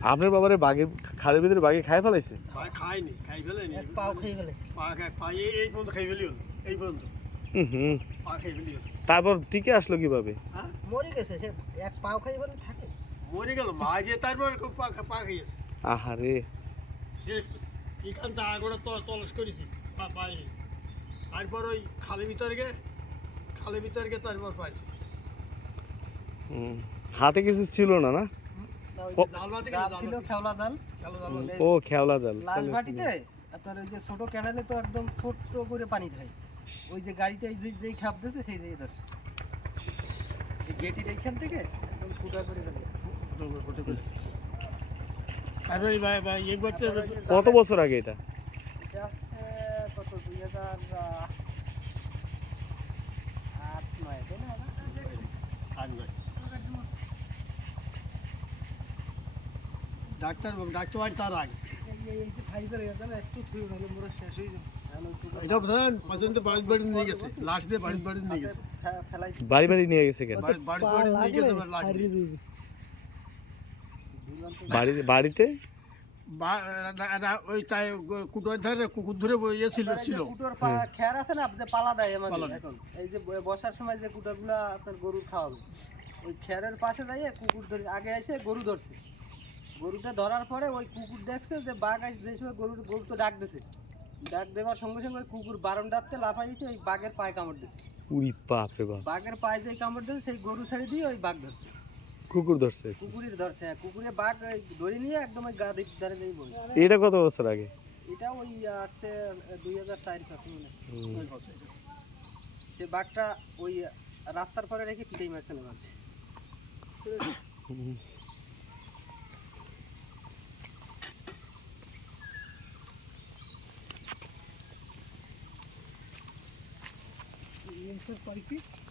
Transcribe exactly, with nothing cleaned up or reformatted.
আপনার বাবারে বাঘে খালের ভিতরে বাঘে খাই ফেলাইছে? ভাই খাইনি, খাই ফেলেনি। এক পাও খেয়ে ফেলেছে। পা এক পা এই এই পর্যন্ত খাই ফেলিও এই পর্যন্ত হুম। পা খাই ফেলিও। তারপর টিকে আসলো কিভাবে? হ্যাঁ মরে গেছে সে, এক পাও খেয়ে ফেলে থাকে। মরে গেল মাঝে তারপর পা পা খাইয়েছে। আহারে, সে এখান থেকে আগোড়া তো তলস করেছি পা পাই। তারপর ওই খালের ভিতরে গে খালের ভিতরে গে তারপর পাইছি। হুম। হাতে কিছু ছিল না না? না, ওই ও, যে জাল বাতি জাল জাল ছিল, বাতি খেওলা জাল। জাল জাল বাতি। ও খেওলা জাল। লাল বাটিতে আপনার ওই যে ছোট ক্যানেলে তো একদম ছোট্ট করে পানি দেয়, ওই যে গাড়িতে এই যে- যেই খাপ দিয়েছে সেই দিয়ে ধরছে। এই গেটির এইখান থেকে একদম ফুটা করে গেল। আর ওই ভাই ভাই এই করতে কত বছর আগে এটা? এটা আসছে কত দুই হাজার আট নয় তাই না? ডাক্তার ডাক্তার বাড়ি তার আগে এই- এই যে ফাইবার এর জন্য একটু থুই হলে মোরা শেষ হয়ে যাবে। এখন একটু এটা বুঝলেন পর্যন্ত বাড়ি বাড়ি নিয়ে গেছে লাশ দিয়ে বাড়ি বাড়ি নিয়ে গেছে ফে- ফেলাই বাড়ি বাড়ি নিয়ে গেছে কেন? বাড়ি বাড়ি বাড়ি নিয়ে গেছে আবার লাশ দিয়ে। বাড়ি বাড়িতে বা- না- না, ওই তাই কুটোর ধারে কুকুর ধরে ইয়ে ছিল আপনার এই যে ছিল কুটোর পা- খের আছে না যে পালা দেয় আমাদের পালা দেয়। এখন এই যে ব- বর্ষার সময় যে কুটোগুলা আপনার গরুর খাওয়াবে, ওই খেরের পাশে যাইয়ে কুকুর ধরে আগে এসে গরু ধরছে। গরুটা ধরার পরে ওই কুকুর দেখছে যে বাঘ আস যে সময় গরু গরু তো ডাক দিছে, ডাক দেওয়ার সঙ্গে সঙ্গে ওই কুকুর বারান্দাতে লাফাইছে, ওই বাঘের পায়ে কামড় দিছে। উড়ি বাপ রে বাপ, বাঘের পায়ে যে কামড় দিছে সেই গরু ছেড়ে দিয়ে ওই বাঘ ধরছে, কুকুর ধরছে। কুকুরের ধরছে। হ্যাঁ, কুকুরে বাঘ ওই ধরে নিয়ে একদম ওই গা দিক ধারে নিয়ে বই। এটা কত বছর আগে? এটা ওই আছে দুই হাজার চার পাঁচ মনে হয়। হুম। ওই বছর। সে বাঘটা ওই রাস্তার পরে রেখে পিটাই মারছে না মাছ। হুম। এই পরে কি